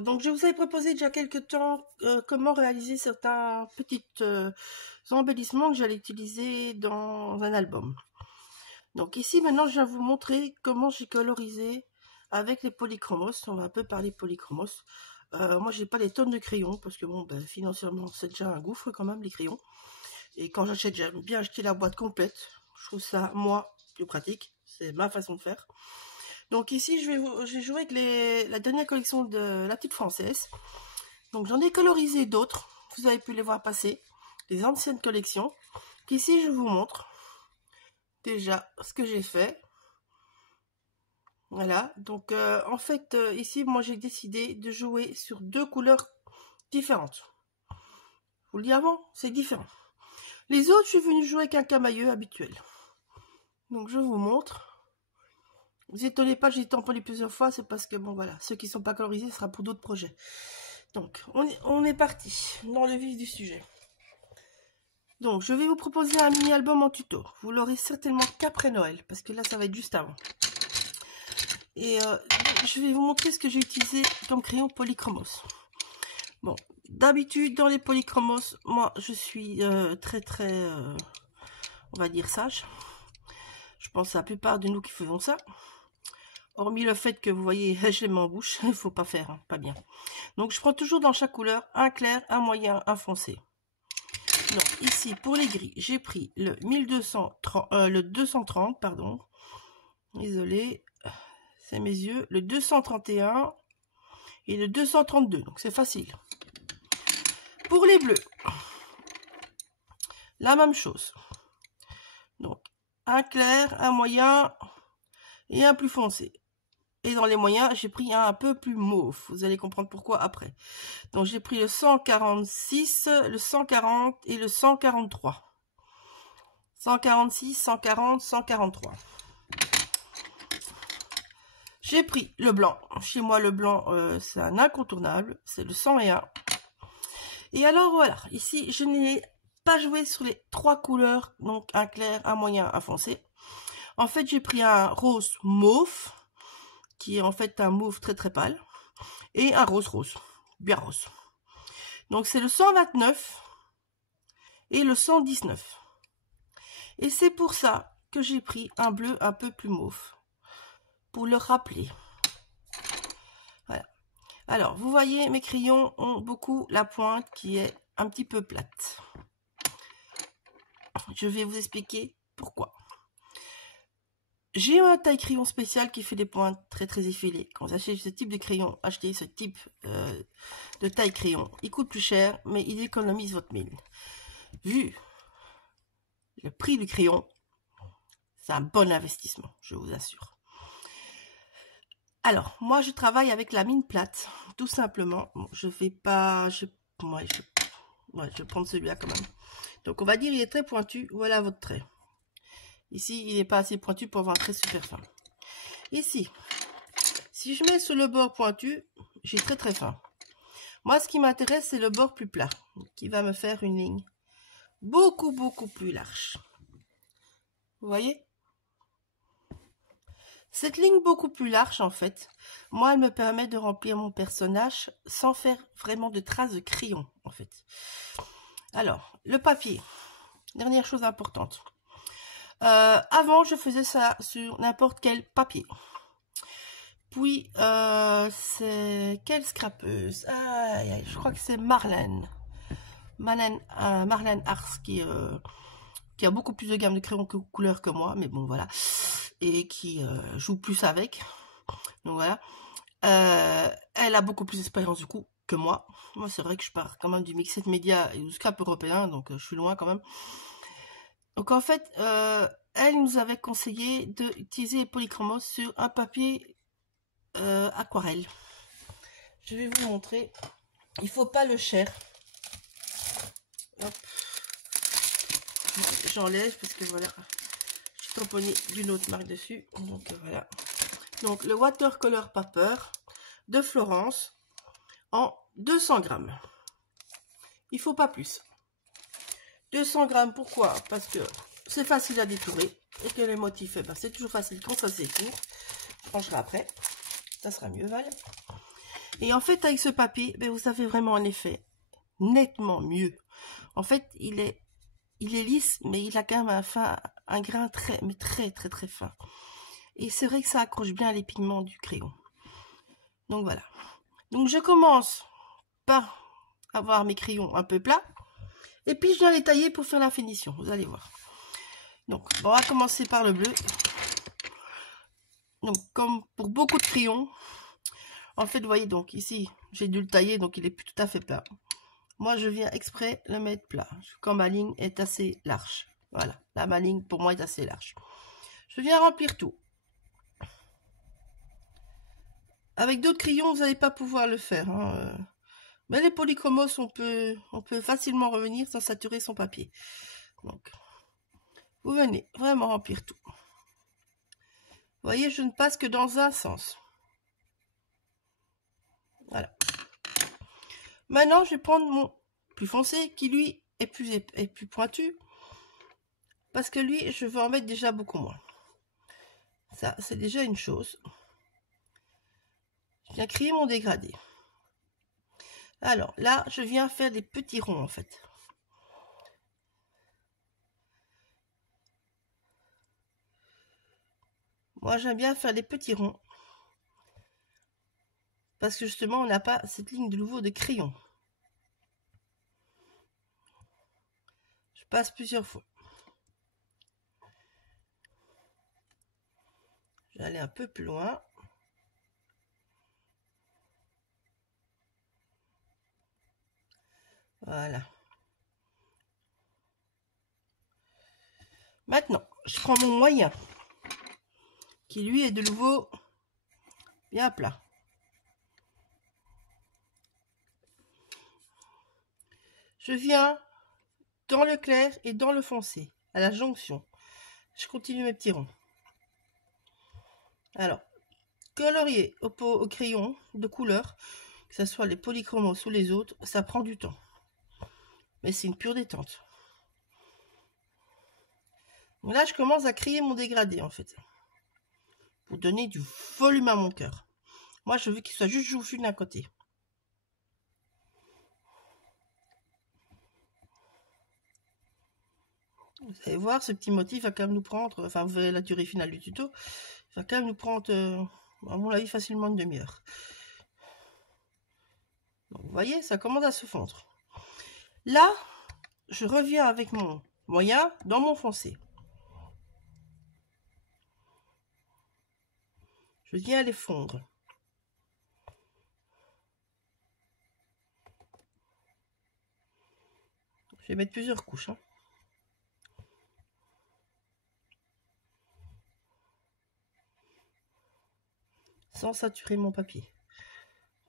Donc je vous avais proposé déjà quelques temps comment réaliser certains petits embellissements que j'allais utiliser dans un album. Donc ici maintenant je vais vous montrer comment j'ai colorisé avec les polychromos. On va un peu parler polychromos. Moi j'ai pas des tonnes de crayons parce que bon financièrement c'est déjà un gouffre quand même les crayons. Et quand j'achète, j'aime bien acheter la boîte complète. Je trouve ça moi plus pratique. C'est ma façon de faire. Donc ici j'ai joué avec la dernière collection de la petite française. Donc j'en ai colorisé d'autres. Vous avez pu les voir passer. Les anciennes collections. Ici je vous montre déjà ce que j'ai fait. Voilà, donc en fait ici moi j'ai décidé de jouer sur deux couleurs différentes. Je vous le dis avant, c'est différent. Les autres, je suis venue jouer avec un camailleux habituel. Donc je vous montre. Vous étonnez pas, j'ai tamponné plusieurs fois, c'est parce que bon voilà, ceux qui ne sont pas colorisés, ce sera pour d'autres projets. Donc on est parti dans le vif du sujet. Donc je vais vous proposer un mini album en tuto. Vous l'aurez certainement qu'après Noël, parce que là ça va être juste avant. Et je vais vous montrer ce que j'ai utilisé comme crayon polychromos. Bon, d'habitude dans les polychromos, moi je suis très on va dire sage. Je pense à la plupart de nous qui faisons ça. Hormis le fait que vous voyez, je les mets en bouche, il ne faut pas faire, hein, pas bien. Donc je prends toujours dans chaque couleur un clair, un moyen, un foncé. Donc ici pour les gris, j'ai pris le 230, pardon. Désolé, c'est mes yeux, le 231 et le 232, donc c'est facile. Pour les bleus, la même chose. Donc un clair, un moyen et un plus foncé. Et dans les moyens, j'ai pris un peu plus mauve. Vous allez comprendre pourquoi après. Donc j'ai pris le 146, le 140 et le 143. 146, 140, 143. J'ai pris le blanc. Chez moi, le blanc, c'est un incontournable. C'est le 101. Et alors voilà, ici, je n'ai pas joué sur les trois couleurs. Donc un clair, un moyen, un foncé. En fait, j'ai pris un rose mauve, qui est en fait un mauve très pâle, et un rose bien rose. Donc c'est le 129 et le 119. Et c'est pour ça que j'ai pris un bleu un peu plus mauve, pour le rappeler. Voilà. Alors, vous voyez, mes crayons ont beaucoup la pointe qui est un petit peu plate. Je vais vous expliquer pourquoi. J'ai un taille crayon spécial qui fait des pointes très effilées. Quand vous achetez ce type de crayon, achetez ce type de taille crayon. Il coûte plus cher, mais il économise votre mine. Vu le prix du crayon, c'est un bon investissement, je vous assure. Alors, moi je travaille avec la mine plate, tout simplement. Bon, je vais pas... je vais prendre celui-là quand même. Donc on va dire il est très pointu, voilà votre trait. Ici, il n'est pas assez pointu pour avoir un trait super fin. Ici, si je mets sur le bord pointu, j'ai très fin. Moi, ce qui m'intéresse, c'est le bord plus plat, qui va me faire une ligne beaucoup plus large. Vous voyez? Cette ligne beaucoup plus large, en fait, moi, elle me permet de remplir mon personnage sans faire vraiment de traces de crayon, en fait. Alors, le papier. Dernière chose importante. Avant, je faisais ça sur n'importe quel papier. Puis, c'est... Quelle scrapeuse? Je crois que c'est Marlène Ars qui a beaucoup plus de gamme de crayons que couleurs que moi. Mais bon, voilà. Et qui joue plus avec. Donc, voilà. Elle a beaucoup plus d'expérience du coup que moi. Moi, c'est vrai que je pars quand même du mixed media et du scrap européen. Donc, je suis loin quand même. Donc en fait, elle nous avait conseillé d'utiliser les polychromos sur un papier aquarelle. Je vais vous montrer. Il faut pas le cher. J'enlève parce que voilà, j'ai tamponné d'une autre marque dessus. Donc voilà. Donc le Watercolor Paper de Florence en 200 grammes. Il faut pas plus. 200 grammes, pourquoi? Parce que c'est facile à détourer et que les motifs, c'est toujours facile quand ça s'écourt. Je rangerai après, ça sera mieux, Val. Et en fait, avec ce papier, ben, vous avez vraiment un effet nettement mieux. En fait, il est lisse, mais il a quand même un grain très fin. Et c'est vrai que ça accroche bien les pigments du crayon. Donc voilà. Donc je commence par avoir mes crayons un peu plats. Et puis je viens les tailler pour faire la finition. Vous allez voir. Donc on va commencer par le bleu. Donc comme pour beaucoup de crayons, en fait, vous voyez, donc ici, j'ai dû le tailler, donc il est plus tout à fait plat. Moi, je viens exprès le mettre plat, quand ma ligne est assez large. Voilà, là, ma ligne, pour moi, est assez large. Je viens remplir tout. Avec d'autres crayons, vous n'allez pas pouvoir le faire. Hein. Mais les polychromos, on peut facilement revenir sans saturer son papier. Donc, vous venez vraiment remplir tout. Vous voyez, je ne passe que dans un sens. Voilà. Maintenant, je vais prendre mon plus foncé, qui lui est plus pointu. Parce que lui, je vais en mettre déjà beaucoup moins. Ça, c'est déjà une chose. Je viens créer mon dégradé. Alors, là, je viens faire des petits ronds, en fait. Moi, j'aime bien faire des petits ronds. Parce que justement, on n'a pas cette ligne de nouveau de crayon. Je passe plusieurs fois. Je vais aller un peu plus loin. Voilà. Maintenant, je prends mon moyen, qui lui est de nouveau bien plat. Je viens dans le clair et dans le foncé, à la jonction. Je continue mes petits ronds. Alors, colorier au crayon de couleur, que ce soit les polychromos ou les autres, ça prend du temps. Mais c'est une pure détente. Donc là, je commence à créer mon dégradé, en fait. Pour donner du volume à mon cœur. Moi, je veux qu'il soit juste joufflu d'un côté. Vous allez voir, ce petit motif va quand même nous prendre, enfin vous verrez la durée finale du tuto, il va quand même nous prendre, à mon avis, facilement une demi-heure. Donc vous voyez, ça commence à se fondre. Là, je reviens avec mon moyen dans mon foncé. Je viens les fondre. Je vais mettre plusieurs couches. Hein. Sans saturer mon papier.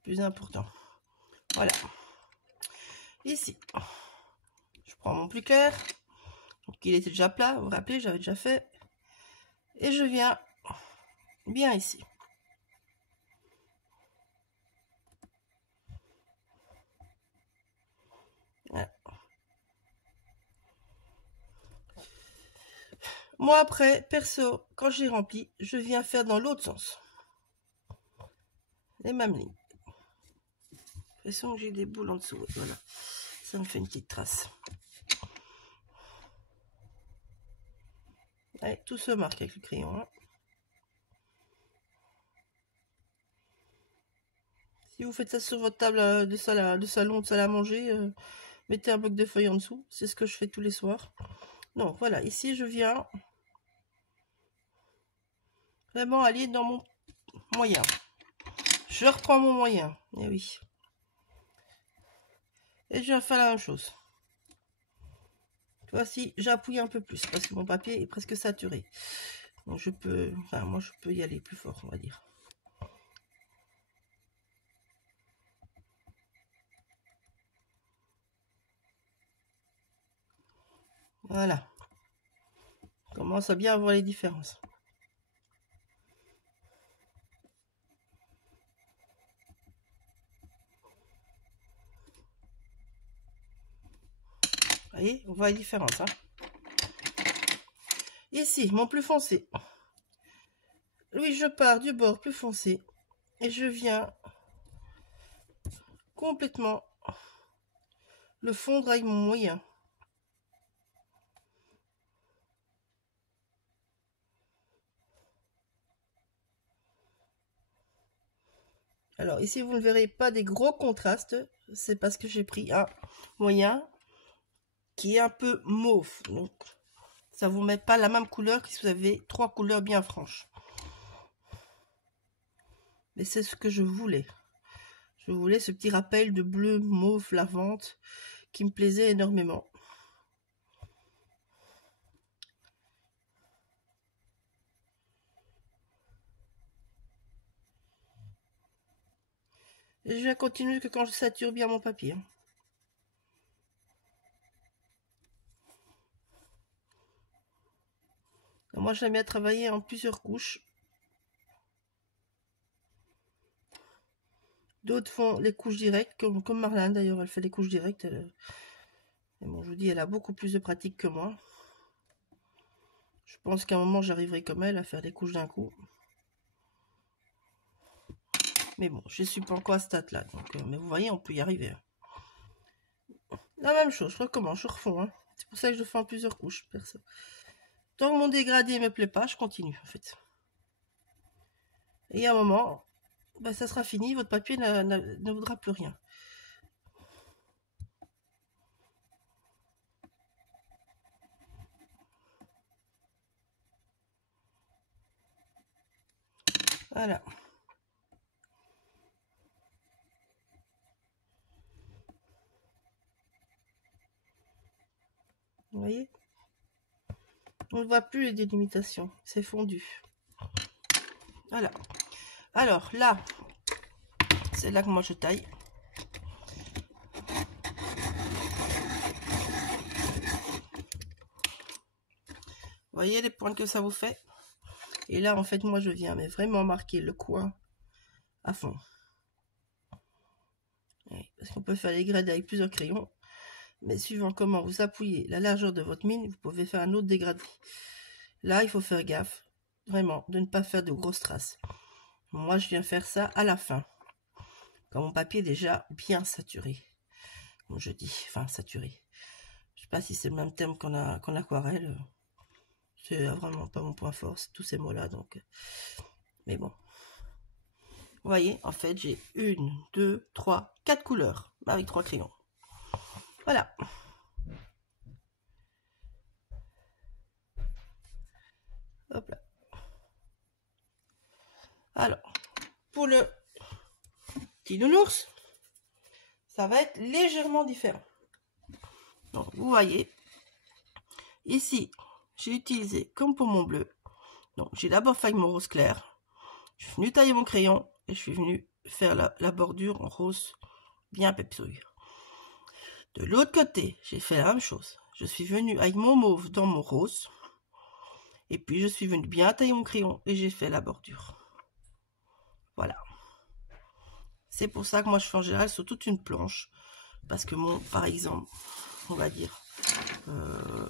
Plus important. Voilà. Ici, je prends mon plus clair. Donc il était déjà plat, vous vous rappelez, j'avais déjà fait. Et je viens bien ici. Voilà. Moi après, perso, quand j'ai rempli, je viens faire dans l'autre sens. Les mêmes lignes. De toute façon, j'ai des boules en dessous. Voilà. Ça me fait une petite trace. Allez, tout se marque avec le crayon. Hein. Si vous faites ça sur votre table de salon, de salle à manger, mettez un bloc de feuilles en dessous. C'est ce que je fais tous les soirs. Donc voilà, ici je viens vraiment aller dans mon moyen. Je reprends mon moyen. Et oui. Et je viens faire la même chose. Voici, j'appuie un peu plus parce que mon papier est presque saturé. Donc je peux, enfin moi je peux y aller plus fort, on va dire. Voilà. On commence à bien voir les différences. Vous voyez, on voit les différences. Hein. Ici, mon plus foncé. Oui, je pars du bord plus foncé et je viens complètement le fondre avec mon moyen. Alors ici, vous ne verrez pas des gros contrastes, c'est parce que j'ai pris un moyen qui est un peu mauve. Donc, ça vous met pas la même couleur que si vous avez 3 couleurs bien franches. Mais c'est ce que je voulais. Je voulais ce petit rappel de bleu, mauve, lavande qui me plaisait énormément. Et je vais continuer que quand je sature bien mon papier. Moi, j'aime bien travailler en plusieurs couches. D'autres font les couches directes, comme Marlène d'ailleurs, elle fait les couches directes. Mais bon, je vous dis, elle a beaucoup plus de pratique que moi. Je pense qu'à un moment, j'arriverai comme elle à faire des couches d'un coup. Mais bon, je ne suis pas encore à ce stade-là. Mais vous voyez, on peut y arriver. La même chose, je recommence, je refonds. Hein. C'est pour ça que je fais en plusieurs couches. Perso. Tant que mon dégradé ne me plaît pas, je continue en fait. Et à un moment, ben, ça sera fini, votre papier ne voudra plus rien. Voilà. Vous voyez? On ne voit plus les délimitations, c'est fondu. Voilà. Alors là, c'est là que moi je taille. Vous voyez les pointes que ça vous fait? Et là, en fait, moi je viens mais vraiment marquer le coin à fond. Parce qu'on peut faire les grades avec plusieurs crayons. Mais suivant comment vous appuyez la largeur de votre mine, vous pouvez faire un autre dégradé. Là, il faut faire gaffe, vraiment, de ne pas faire de grosses traces. Moi, je viens faire ça à la fin, quand mon papier est déjà bien saturé. Comme je dis, enfin, saturé. Je sais pas si c'est le même thème qu'en aquarelle. C'est vraiment pas mon point fort, tous ces mots-là, donc... Mais bon. Vous voyez, en fait, j'ai 1, 2, 3, 4 couleurs, avec 3 crayons. Voilà. Hop là. Alors, pour le petit nounours, ça va être légèrement différent. Donc, vous voyez, ici, j'ai utilisé, comme pour mon bleu, donc j'ai d'abord fait mon rose clair, je suis venu tailler mon crayon, et je suis venu faire la bordure en rose bien pepsouille. De l'autre côté, j'ai fait la même chose. Je suis venu avec mon mauve dans mon rose, et puis je suis venu bien tailler mon crayon, et j'ai fait la bordure. Voilà. C'est pour ça que moi je fais en général sur toute une planche, parce que mon, par exemple, on va dire,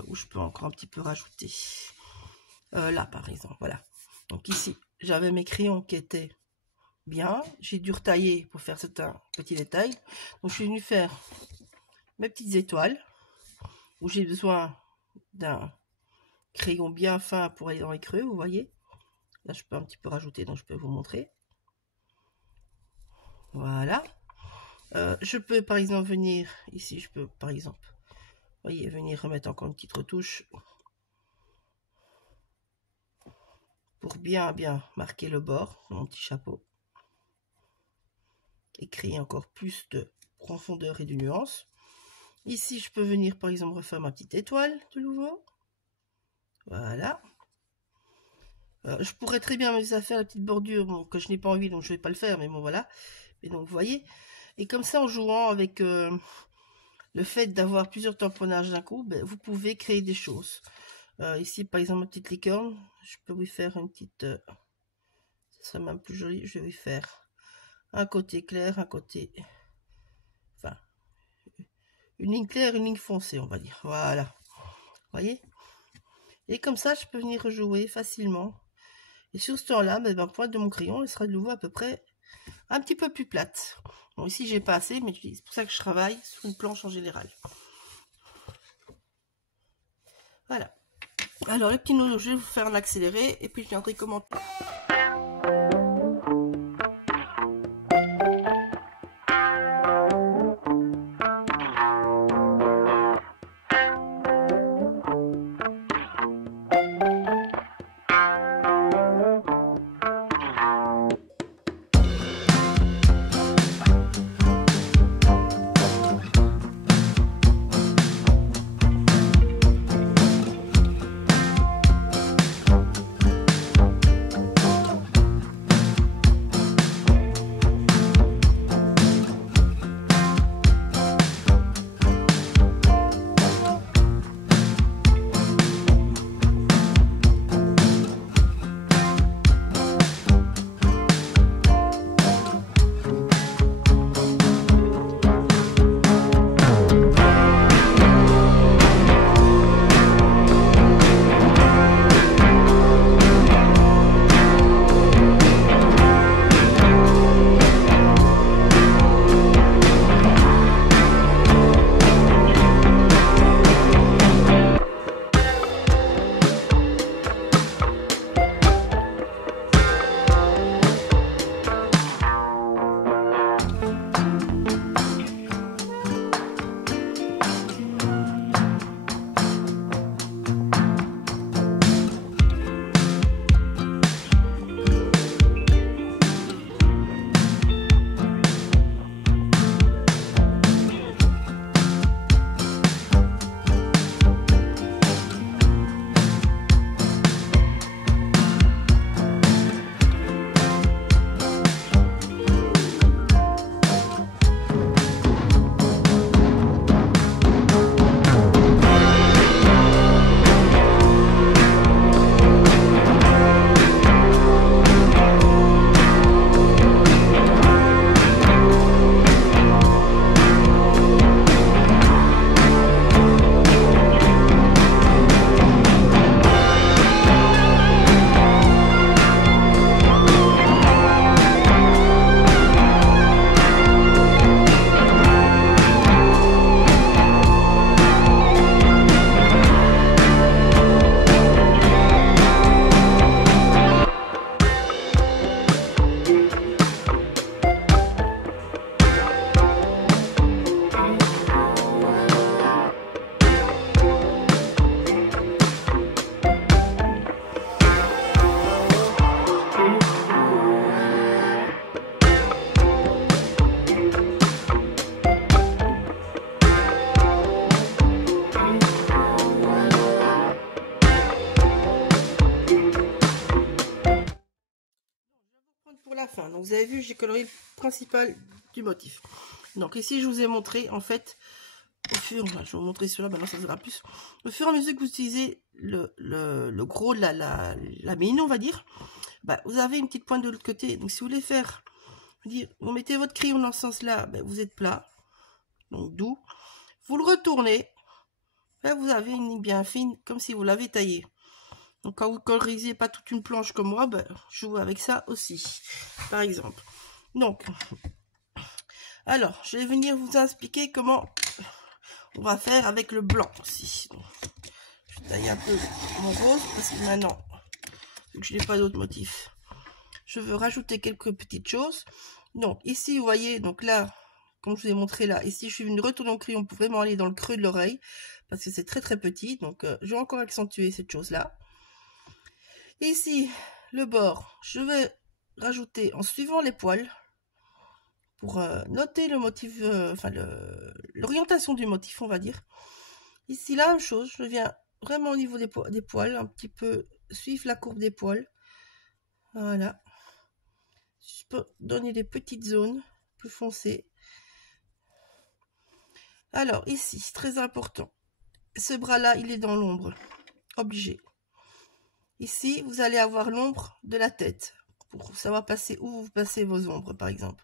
où je peux encore un petit peu rajouter, là par exemple, voilà. Donc ici, j'avais mes crayons qui étaient bien, j'ai dû retailler pour faire certains petits détails. Donc je suis venue faire mes petites étoiles, où j'ai besoin d'un crayon bien fin pour aller dans les creux, vous voyez. Là je peux un petit peu rajouter, donc je peux vous montrer. Voilà. Je peux par exemple venir, ici je peux par exemple, vous voyez, venir remettre encore une petite retouche pour bien marquer le bord de mon petit chapeau et créer encore plus de profondeur et de nuance. Ici je peux venir par exemple refaire ma petite étoile de nouveau. Voilà. Je pourrais très bien m'amuser à faire la petite bordure, bon, que je n'ai pas envie, donc je vais pas le faire, mais bon voilà. Et donc vous voyez, et comme ça en jouant avec le fait d'avoir plusieurs tamponnages d'un coup, ben, vous pouvez créer des choses. Ici par exemple ma petite licorne, je peux lui faire une petite, ça serait même plus joli, je vais lui faire un côté clair, un côté, enfin, une ligne claire, une ligne foncée on va dire, voilà, vous voyez. Et comme ça je peux venir rejouer facilement. Et sur ce temps-là, ben, pointe de mon crayon, elle sera de nouveau à peu près un petit peu plus plate. Bon, ici, j'ai pas assez, mais c'est pour ça que je travaille sur une planche en général. Voilà. Alors, les petits nonos, je vais vous faire un accéléré et puis je viendrai commenter. Pour la fin, donc vous avez vu, j'ai coloré le principal du motif. Donc ici je vous ai montré en fait au fur, je vais vous montrer cela, maintenant ça se verra plus, au fur et à mesure que vous utilisez le gros de la mine, on va dire, bah, vous avez une petite pointe de l'autre côté. Donc si vous voulez faire, vous mettez votre crayon dans ce sens là, bah, vous êtes plat, donc doux, vous le retournez, là vous avez une ligne bien fine comme si vous l'avez taillé. Donc quand vous colorisez pas toute une planche comme moi, ben, je joue avec ça aussi, par exemple. Donc, alors, je vais venir vous expliquer comment on va faire avec le blanc aussi. Donc, je taille un peu mon rose parce que maintenant, vu que je n'ai pas d'autres motifs, je veux rajouter quelques petites choses. Donc ici, vous voyez, donc là, comme je vous ai montré là, ici, je suis venue retourner au crayon pour vraiment aller dans le creux de l'oreille parce que c'est très très petit. Donc, je vais encore accentuer cette chose-là. Ici, le bord, je vais rajouter en suivant les poils pour noter le motif, enfin l'orientation du motif, on va dire. Ici, la même chose, je viens vraiment au niveau des poils, un petit peu suivre la courbe des poils. Voilà. Je peux donner des petites zones plus foncées. Alors, ici, c'est très important. Ce bras-là, il est dans l'ombre. Obligé. Ici, vous allez avoir l'ombre de la tête pour savoir passer où vous passez vos ombres, par exemple.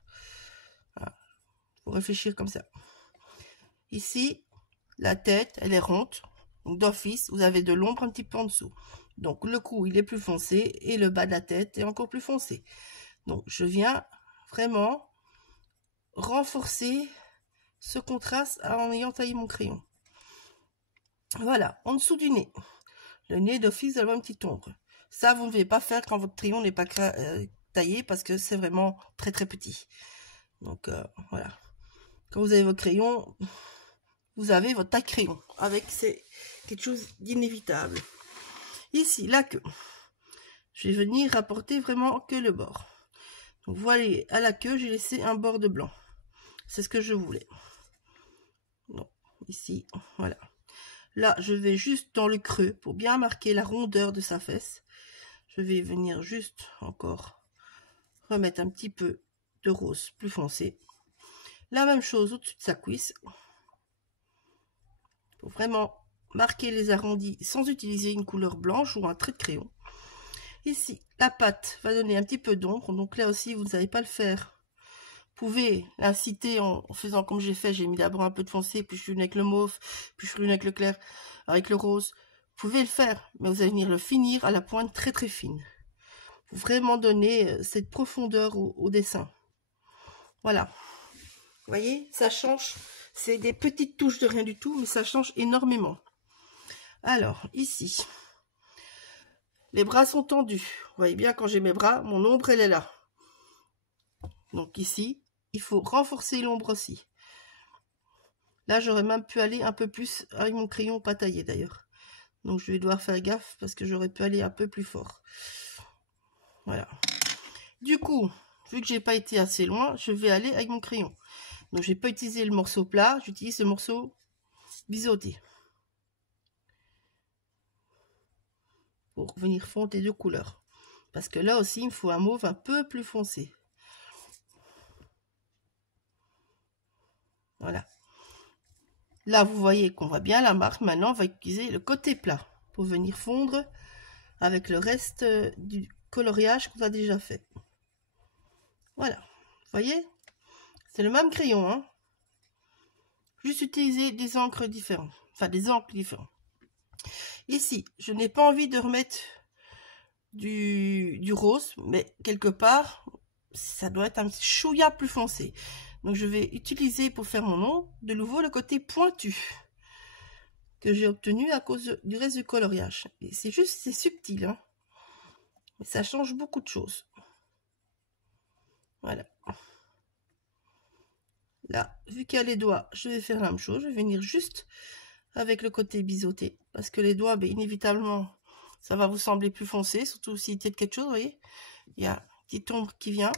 Voilà. Faut réfléchir comme ça. Ici, la tête, elle est ronde. Donc, d'office, vous avez de l'ombre un petit peu en dessous. Donc, le cou, il est plus foncé et le bas de la tête est encore plus foncé. Donc, je viens vraiment renforcer ce contraste en ayant taillé mon crayon. Voilà, en dessous du nez. Le nez d'office d'avoir une petite ombre. Ça, vous ne devez pas faire quand votre crayon n'est pas taillé parce que c'est vraiment très très petit. Donc voilà. Quand vous avez votre crayon, vous avez votre taille crayon. Avec, c'est quelque chose d'inévitable. Ici, la queue. Je vais venir rapporter vraiment que le bord. Donc, vous voyez, à la queue, j'ai laissé un bord de blanc. C'est ce que je voulais. Donc, ici, voilà. Là, je vais juste dans le creux pour bien marquer la rondeur de sa fesse. Je vais venir juste encore remettre un petit peu de rose plus foncé. La même chose au-dessus de sa cuisse. Pour vraiment marquer les arrondis sans utiliser une couleur blanche ou un trait de crayon. Ici, la pâte va donner un petit peu d'ombre. Donc là aussi, vous ne savez pas le faire. Vous pouvez l'inciter en faisant comme j'ai fait. J'ai mis d'abord un peu de foncé, puis je suis venu avec le mauve, puis je suis venu avec le clair, avec le rose. Vous pouvez le faire, mais vous allez venir le finir à la pointe très très fine. Pour vraiment donner cette profondeur au dessin. Voilà. Vous voyez, ça change. C'est des petites touches de rien du tout, mais ça change énormément. Alors, ici, les bras sont tendus. Vous voyez bien, quand j'ai mes bras, mon ombre, elle est là. Donc ici, il faut renforcer l'ombre aussi. Là, j'aurais même pu aller un peu plus avec mon crayon pas taillé d'ailleurs. Donc, je vais devoir faire gaffe parce que j'aurais pu aller un peu plus fort. Voilà. Du coup, vu que j'ai pas été assez loin, je vais aller avec mon crayon. Donc, je n'ai pas utilisé le morceau plat, j'utilise le morceau biseauté. Pour venir fondre les deux couleurs. Parce que là aussi, il me faut un mauve un peu plus foncé. Voilà. Là, vous voyez qu'on voit bien la marque. Maintenant, on va utiliser le côté plat pour venir fondre avec le reste du coloriage qu'on a déjà fait. Voilà. Vous voyez? C'est le même crayon, hein. Juste utiliser des encres différentes. Enfin, des encres différents. Ici, je n'ai pas envie de remettre du rose, mais quelque part, ça doit être un petit chouïa plus foncé. Donc, je vais utiliser pour faire mon nom, de nouveau, le côté pointu que j'ai obtenu à cause du reste du coloriage. Et c'est juste, c'est subtil, hein. Mais ça change beaucoup de choses. Voilà. Là, vu qu'il y a les doigts, je vais faire la même chose. Je vais venir juste avec le côté biseauté. Parce que les doigts, ben, inévitablement, ça va vous sembler plus foncé. Surtout s'il y a quelque chose, vous voyez. Il y a une petite ombre qui vient.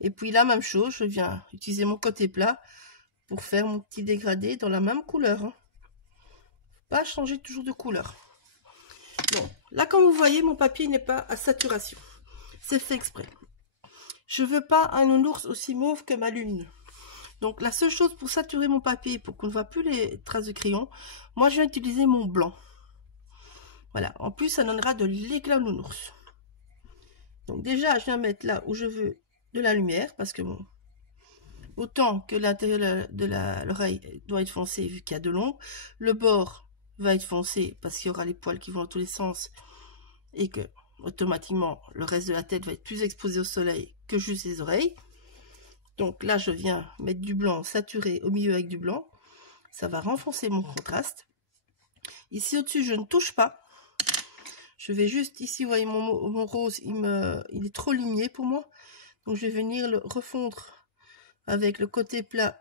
Et puis la même chose, je viens utiliser mon côté plat pour faire mon petit dégradé dans la même couleur. Hein. Pas changer toujours de couleur. Bon, là comme vous voyez, mon papier n'est pas à saturation. C'est fait exprès. Je veux pas un nounours aussi mauve que ma lune. Donc la seule chose pour saturer mon papier, pour qu'on ne voit plus les traces de crayon, moi je vais utiliser mon blanc. Voilà, en plus ça donnera de l'éclat au nounours. Donc déjà je viens mettre là où je veux de la lumière, parce que bon, autant que l'intérieur de l'oreille doit être foncé vu qu'il y a de l'ombre, le bord va être foncé parce qu'il y aura les poils qui vont dans tous les sens et que automatiquement le reste de la tête va être plus exposé au soleil que juste les oreilles. Donc là je viens mettre du blanc saturé au milieu avec du blanc, ça va renforcer mon contraste. Ici au-dessus je ne touche pas, je vais juste ici, vous voyez mon rose, il est trop ligné pour moi, donc je vais venir le refondre avec le côté plat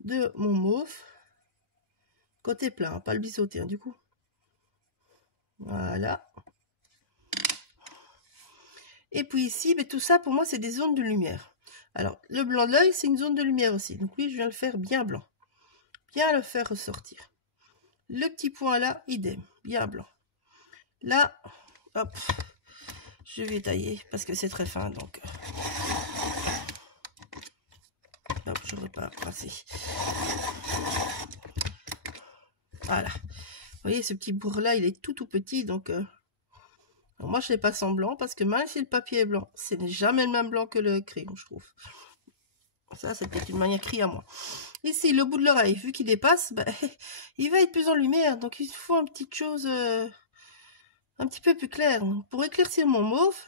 de mon mauve, côté plat, hein, pas le biseauté hein, du coup. Voilà. Et puis ici, ben, tout ça pour moi c'est des zones de lumière. Alors le blanc de l'œil c'est une zone de lumière aussi, donc lui je viens le faire bien blanc, bien le faire ressortir. Le petit point là, idem, bien blanc. Là, hop, je vais tailler parce que c'est très fin, donc hop, je repars passer. Voilà. Vous voyez, ce petit bourre là, il est tout petit, donc moi je ne fais pas semblant parce que même si le papier est blanc, ce n'est jamais le même blanc que le crayon, je trouve. Ça, c'est peut-être une manière crie à moi. Ici, le bout de l'oreille, vu qu'il dépasse, ben, il va être plus en lumière, donc il faut une petite chose un petit peu plus clair. Pour éclaircir mon mauve,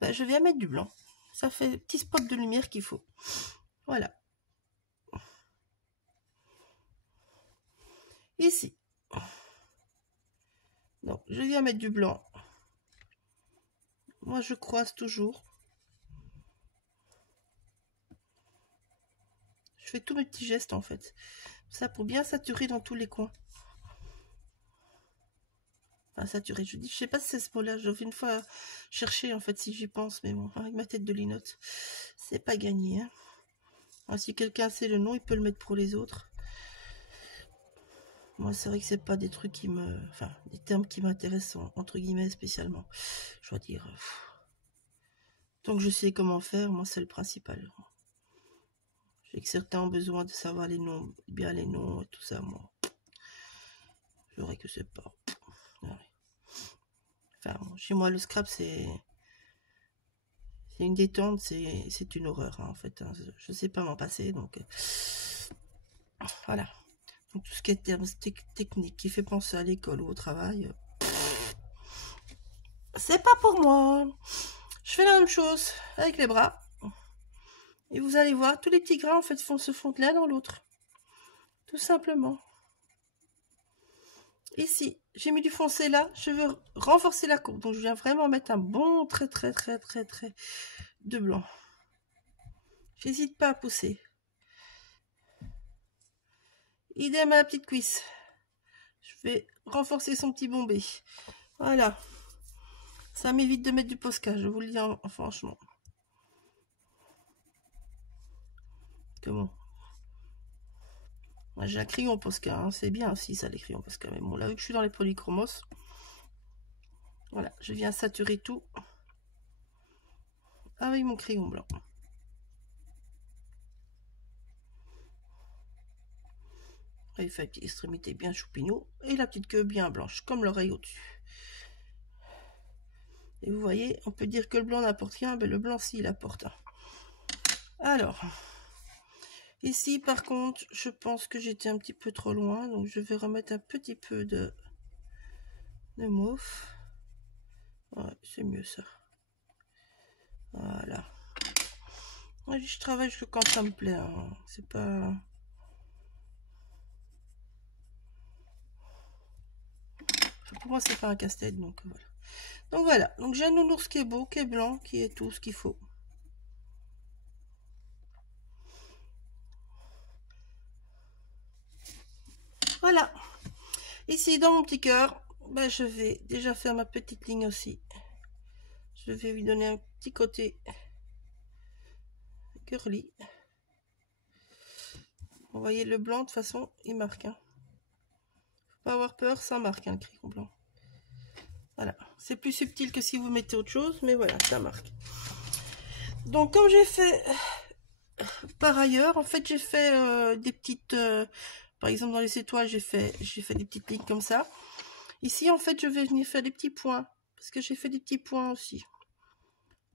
ben, je vais mettre du blanc. Ça fait le petit spot de lumière qu'il faut. Voilà. Ici. Donc, je viens mettre du blanc. Moi, je croise toujours. Je fais tous mes petits gestes, en fait. Ça, pour bien saturer dans tous les coins. Enfin, saturé, je sais pas si c'est ce mot-là. Je vais une fois chercher, en fait, si j'y pense. Mais bon, avec ma tête de linotte, c'est pas gagné. Hein. Alors, si quelqu'un sait le nom, il peut le mettre pour les autres. Moi, c'est vrai que c'est pas des trucs qui me... Enfin, des termes qui m'intéressent, entre guillemets, spécialement. Je dois dire... Tant que je sais comment faire, moi, c'est le principal. Je sais que certains ont besoin de savoir les noms, bien les noms et tout ça, moi. J'aurais que c'est pas... Enfin, chez moi, le scrap, c'est une détente, c'est une horreur, hein, en fait. Hein. Je sais pas m'en passer, donc... voilà. Donc, tout ce qui est termes techniques qui fait penser à l'école ou au travail, c'est pas pour moi. Je fais la même chose avec les bras. Et vous allez voir, tous les petits grains, en fait, se fondent l'un dans l'autre. Tout simplement. Ici, j'ai mis du foncé là. Je veux renforcer la courbe. Donc, je viens vraiment mettre un bon très de blanc. J'hésite pas à pousser. Idem à la petite cuisse. Je vais renforcer son petit bombé. Voilà. Ça m'évite de mettre du Posca, je vous le dis franchement. Comment? Moi, j'ai un crayon Posca, hein. C'est bien aussi ça, les crayons Posca. Mais bon, là, vu que je suis dans les polychromos, voilà, je viens saturer tout avec mon crayon blanc. Il fait la petite extrémité bien choupinou et la petite queue bien blanche, comme l'oreille au-dessus. Et vous voyez, on peut dire que le blanc n'apporte rien, mais le blanc, si, il apporte. Alors, ici, par contre, je pense que j'étais un petit peu trop loin, donc je vais remettre un petit peu de mauve. Ouais, c'est mieux ça. Voilà. Je travaille jusque quand ça me plaît. Hein. C'est pas... Pour moi, c'est pas un casse-tête, donc voilà. Donc voilà. Donc j'ai un nounours qui est beau, qui est blanc, qui est tout ce qu'il faut. Voilà. Ici, dans mon petit cœur, ben, je vais déjà faire ma petite ligne aussi. Je vais lui donner un petit côté curly. Vous voyez, le blanc, de toute façon, il marque. Hein. Faut pas avoir peur, ça marque, hein, le crayon blanc. Voilà. C'est plus subtil que si vous mettez autre chose, mais voilà, ça marque. Donc, comme j'ai fait par ailleurs, en fait, j'ai fait des petites... par exemple, dans les étoiles, j'ai fait des petites lignes comme ça. Ici, en fait, je vais venir faire des petits points. Parce que j'ai fait des petits points aussi.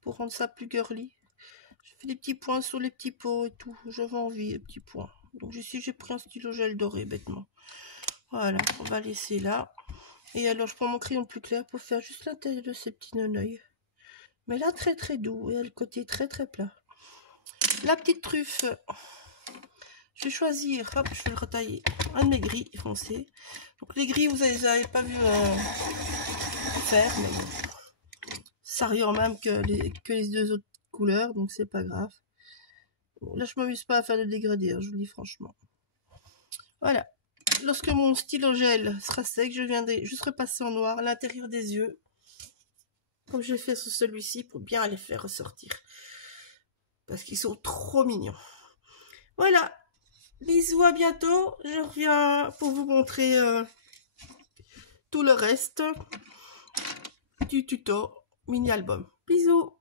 Pour rendre ça plus girly. Je fais des petits points sur les petits pots et tout. J'avais envie, des petits points. Donc ici, j'ai pris un stylo gel doré, bêtement. Voilà, on va laisser là. Et alors, je prends mon crayon plus clair pour faire juste l'intérieur de ces petits non-œils. Mais là, très doux. Et le côté très plat. La petite truffe. Je vais choisir, hop, je vais le retailler. Un de mes gris foncés. Donc les gris, vous les avez pas vu faire, mais bon. Ça revient même que les deux autres couleurs, donc c'est pas grave. Bon, là, je m'amuse pas à faire de dégradé, hein, je vous le dis franchement. Voilà. Lorsque mon stylo gel sera sec, je viendrai juste repasser en noir à l'intérieur des yeux. Comme je l'ai fait sur celui-ci pour bien les faire ressortir. Parce qu'ils sont trop mignons. Voilà. Bisous, à bientôt. Je reviens pour vous montrer tout le reste du tuto mini-album. Bisous.